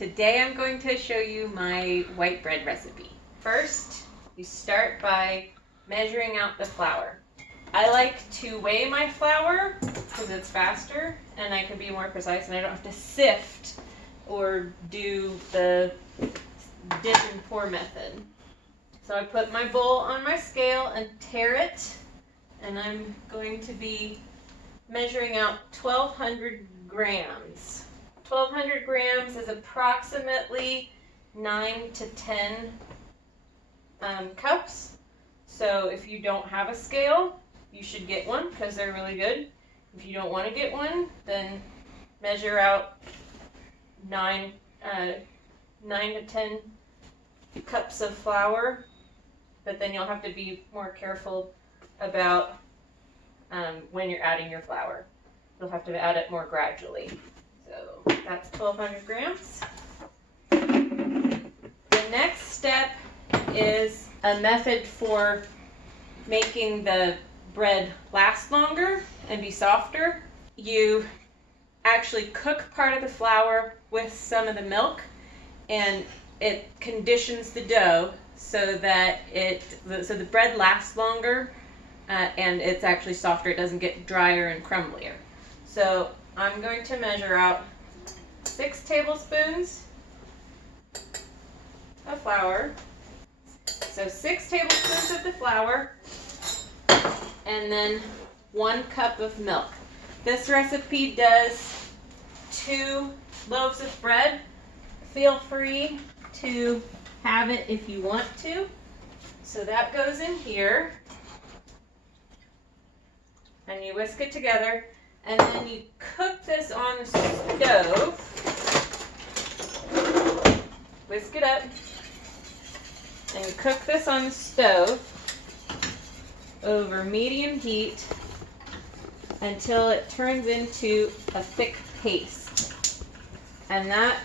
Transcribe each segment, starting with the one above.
Today I'm going to show you my white bread recipe. First, you start by measuring out the flour. I like to weigh my flour because it's faster and I can be more precise and I don't have to sift or do the dip and pour method. So I put my bowl on my scale and tare it, and I'm going to be measuring out 1,200 grams. 1,200 grams is approximately 9 to 10 cups. So if you don't have a scale, you should get one because they're really good. If you don't want to get one, then measure out 9 to 10 cups of flour, but then you'll have to be more careful about when you're adding your flour. You'll have to add it more gradually. So that's 1,200 grams. The next step is a method for making the bread last longer and be softer. You actually cook part of the flour with some of the milk, and it conditions the dough so that the bread lasts longer and it's actually softer. It doesn't get drier and crumblier. So I'm going to measure out 6 tablespoons of flour. So 6 tablespoons of the flour, and then 1 cup of milk. This recipe does 2 loaves of bread. Feel free to have it if you want to. So that goes in here, and you whisk it together, and then you cook this on the stove. Whisk it up, and you cook this on the stove over medium heat until it turns into a thick paste. And that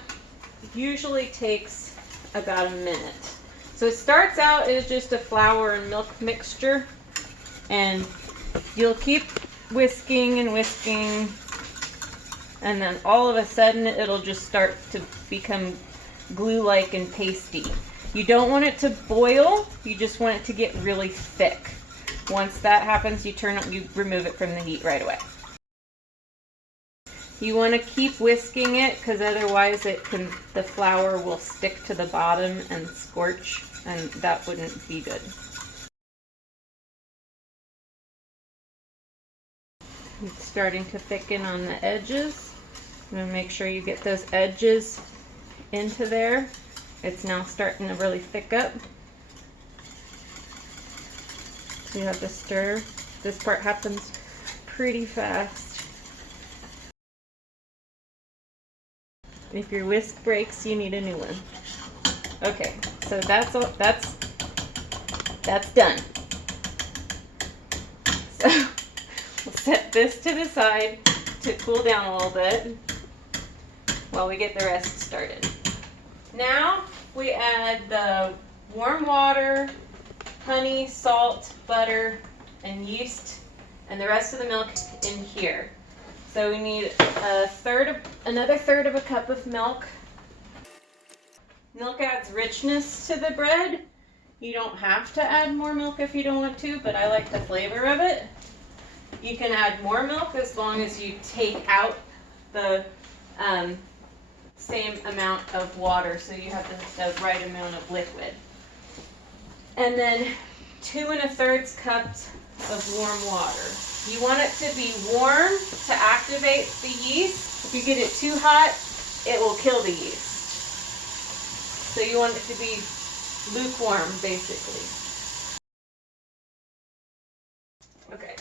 usually takes about a minute. So it starts out as just a flour and milk mixture, and you'll keep whisking and whisking, and then all of a sudden it'll just start to become glue-like and pasty. You don't want it to boil, you just want it to get really thick. Once that happens, you remove it from the heat right away. You want to keep whisking it because otherwise the flour will stick to the bottom and scorch, and that wouldn't be good. It's starting to thicken on the edges. I'm going to make sure you get those edges into there. It's now starting to really thick up. So you have to stir. This part happens pretty fast. If your whisk breaks, you need a new one. Okay, so that's done. So we'll set this to the side to cool down a little bit while we get the rest started. Now we add the warm water, honey, salt, butter, and yeast, and the rest of the milk in here. So we need another third of a cup of milk. Milk adds richness to the bread. You don't have to add more milk if you don't want to, but I like the flavor of it. You can add more milk as long as you take out the same amount of water, so you have the right amount of liquid. And then 2 1/3 cups of warm water. You want it to be warm to activate the yeast. If you get it too hot, it will kill the yeast. So you want it to be lukewarm, basically. Okay.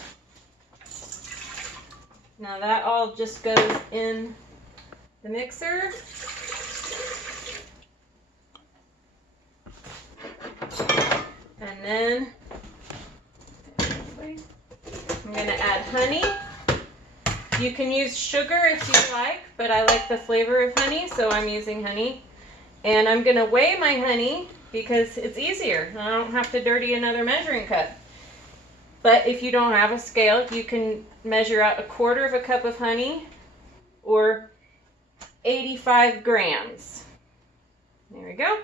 Now that all just goes in the mixer. And then I'm going to add honey. You can use sugar if you like, but I like the flavor of honey, so I'm using honey. And I'm going to weigh my honey because it's easier. I don't have to dirty another measuring cup. But if you don't have a scale, you can measure out 1/4 cup of honey or 85 grams. There we go.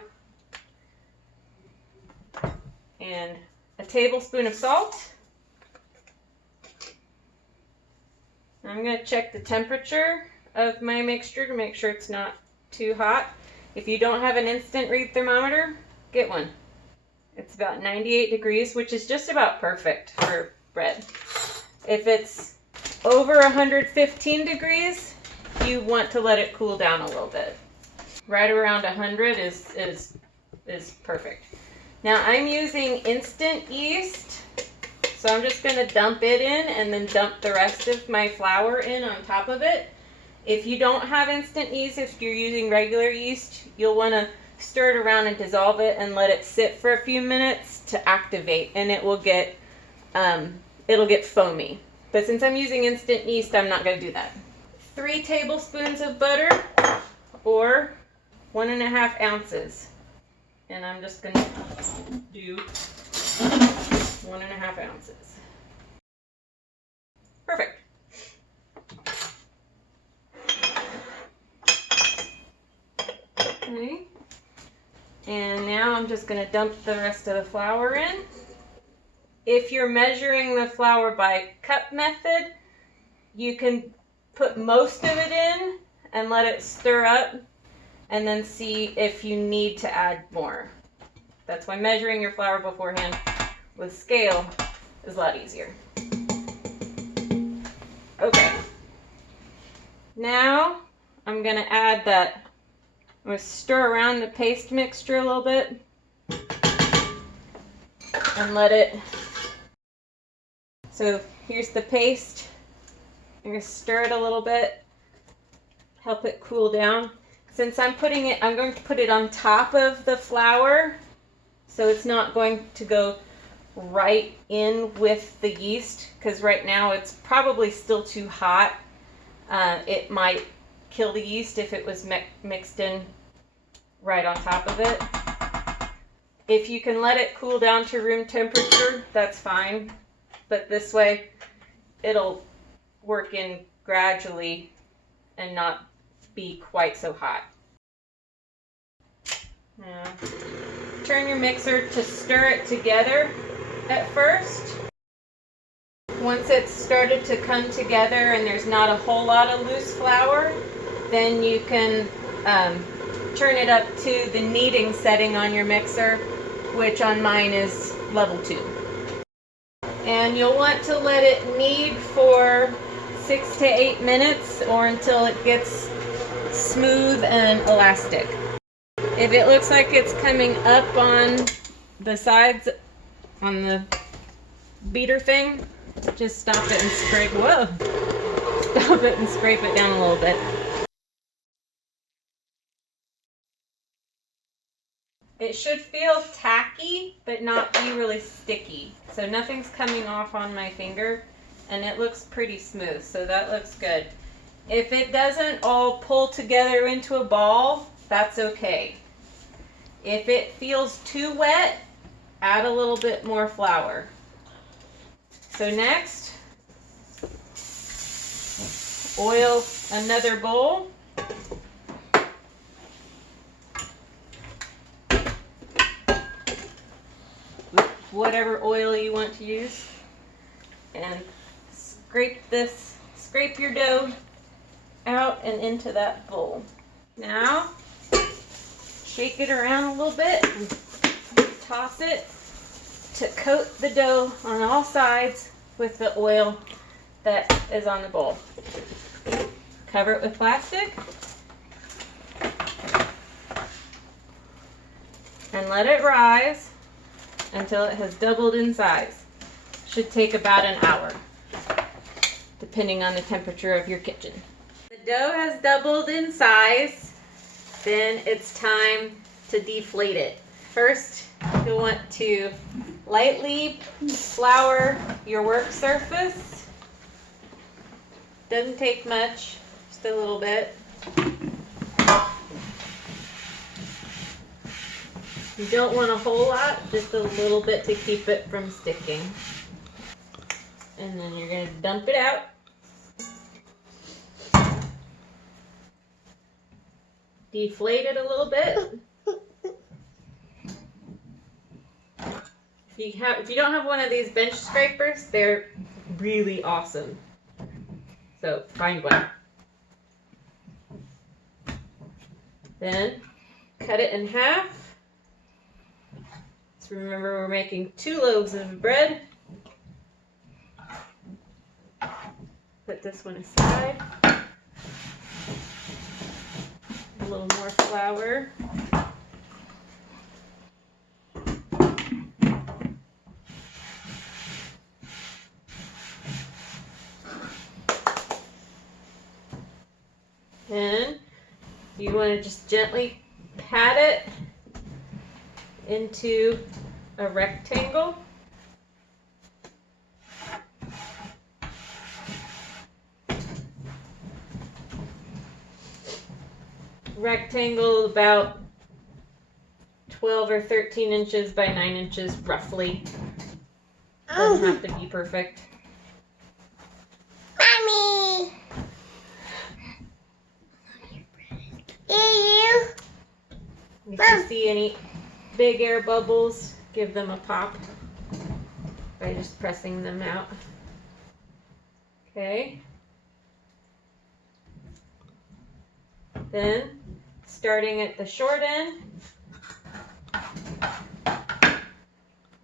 And a tablespoon of salt. I'm going to check the temperature of my mixture to make sure it's not too hot. If you don't have an instant read thermometer, get one. It's about 98 degrees, which is just about perfect for bread. If it's over 115 degrees, you want to let it cool down a little bit. Right around 100 is perfect. Now I'm using instant yeast, so I'm just going to dump it in and then dump the rest of my flour in on top of it. If you don't have instant yeast, if you're using regular yeast, you'll want to stir it around and dissolve it and let it sit for a few minutes to activate, and it will get it'll get foamy. But since I'm using instant yeast, I'm not going to do that. 3 tablespoons of butter, or 1.5 ounces. And I'm just going to do 1.5 ounces. Perfect. Okay. And now I'm just going to dump the rest of the flour in. If you're measuring the flour by cup method, you can put most of it in and let it stir up and then see if you need to add more. That's why measuring your flour beforehand with scale is a lot easier. Okay. Now I'm going to add that. I'm going to stir around the paste mixture a little bit and let it. So here's the paste. I'm going to stir it a little bit, help it cool down. Since I'm going to put it on top of the flour, so it's not going to go right in with the yeast, because right now it's probably still too hot. It might kill the yeast if it was mixed in right on top of it. If you can let it cool down to room temperature, that's fine. But this way, it'll work in gradually and not be quite so hot. Now, turn your mixer to stir it together at first. Once it's started to come together and there's not a whole lot of loose flour, then you can turn it up to the kneading setting on your mixer, which on mine is level 2. And you'll want to let it knead for 6 to 8 minutes or until it gets smooth and elastic. If it looks like it's coming up on the sides on the beater thing, just stop it and scrape. Whoa! Stop it and scrape it down a little bit. It should feel tacky, but not be really sticky. So nothing's coming off on my finger, and it looks pretty smooth, so that looks good. If it doesn't all pull together into a ball, that's okay. If it feels too wet, add a little bit more flour. So next, oil another bowl. Whatever oil you want to use, and scrape your dough out and into that bowl. Now shake it around a little bit and toss it to coat the dough on all sides with the oil that is on the bowl. Cover it with plastic and let it rise until it has doubled in size. Should take about an hour, depending on the temperature of your kitchen. The dough has doubled in size, then it's time to deflate it. First, you'll want to lightly flour your work surface. Doesn't take much, just a little bit. You don't want a whole lot, just a little bit to keep it from sticking. And then you're going to dump it out. Deflate it a little bit. If you don't have one of these bench scrapers, they're really awesome. So find one. Then cut it in half. So remember, we're making 2 loaves of bread. Put this one aside. A little more flour. And you want to just gently pat it into a rectangle. Rectangle about 12 or 13 inches by 9 inches roughly. Doesn't have to be perfect. Mommy! If you see any big air bubbles, give them a pop by just pressing them out. Okay. Then, starting at the short end,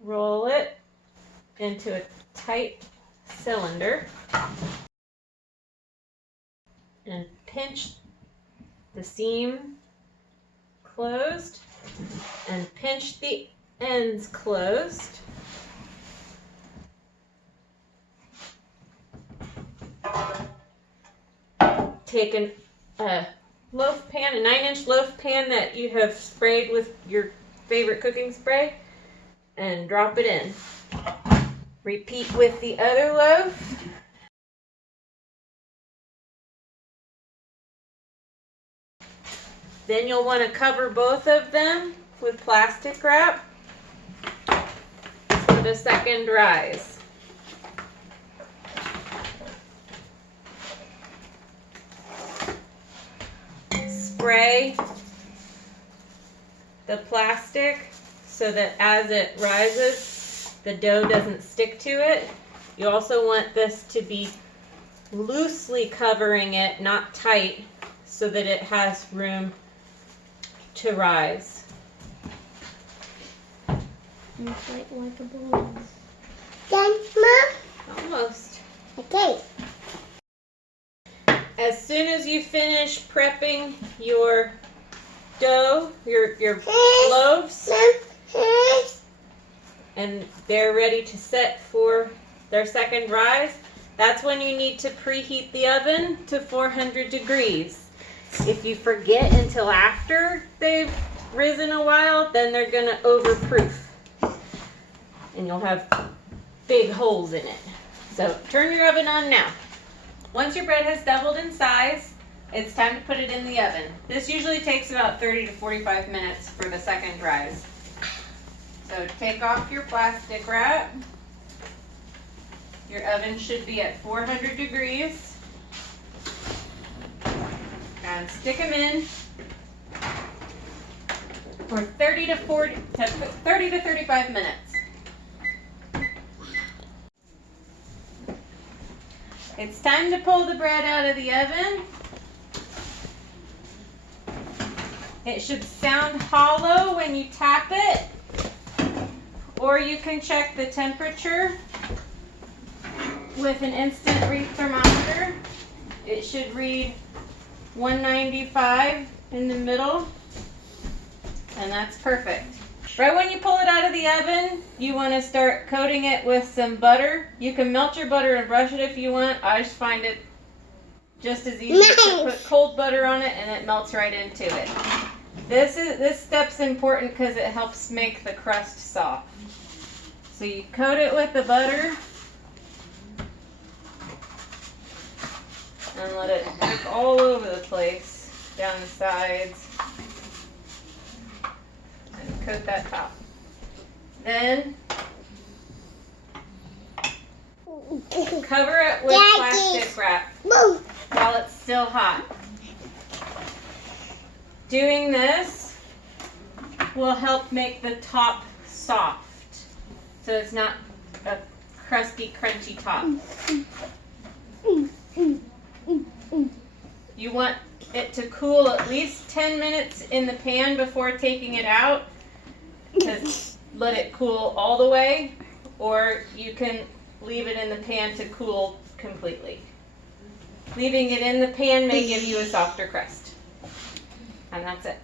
roll it into a tight cylinder and pinch the seam closed and pinch the ends closed. Take a loaf pan, a 9-inch loaf pan that you have sprayed with your favorite cooking spray, and drop it in. Repeat with the other loaf. Then you'll want to cover both of them with plastic wrap for the second rise. Spray the plastic so that as it rises, the dough doesn't stick to it. You also want this to be loosely covering it, not tight, so that it has room to rise. It's like a balloon. Done, Mom? Almost. Okay. As soon as you finish prepping your dough, your loaves, and they're ready to set for their second rise, that's when you need to preheat the oven to 400 degrees. If you forget until after they've risen a while, then they're going to overproof. And you'll have big holes in it. So turn your oven on now. Once your bread has doubled in size, it's time to put it in the oven. This usually takes about 30 to 45 minutes for the second rise. So take off your plastic wrap. Your oven should be at 400 degrees. And stick them in for 30 to 35 minutes. It's time to pull the bread out of the oven. It should sound hollow when you tap it, or you can check the temperature with an instant read thermometer. It should read 195 in the middle, and that's perfect. Right when you pull it out of the oven, you want to start coating it with some butter. You can melt your butter and brush it if you want. I just find it just as easy to put cold butter on it and it melts right into it. This step's important because it helps make the crust soft. So you coat it with the butter and let it drip all over the place, down the sides, and coat that top. Then cover it with plastic wrap while it's still hot. Doing this will help make the top soft. so it's not a crusty, crunchy top. You want it to cool at least 10 minutes in the pan before taking it out. Let it cool all the way, or you can leave it in the pan to cool completely. Leaving it in the pan may give you a softer crust. And that's it.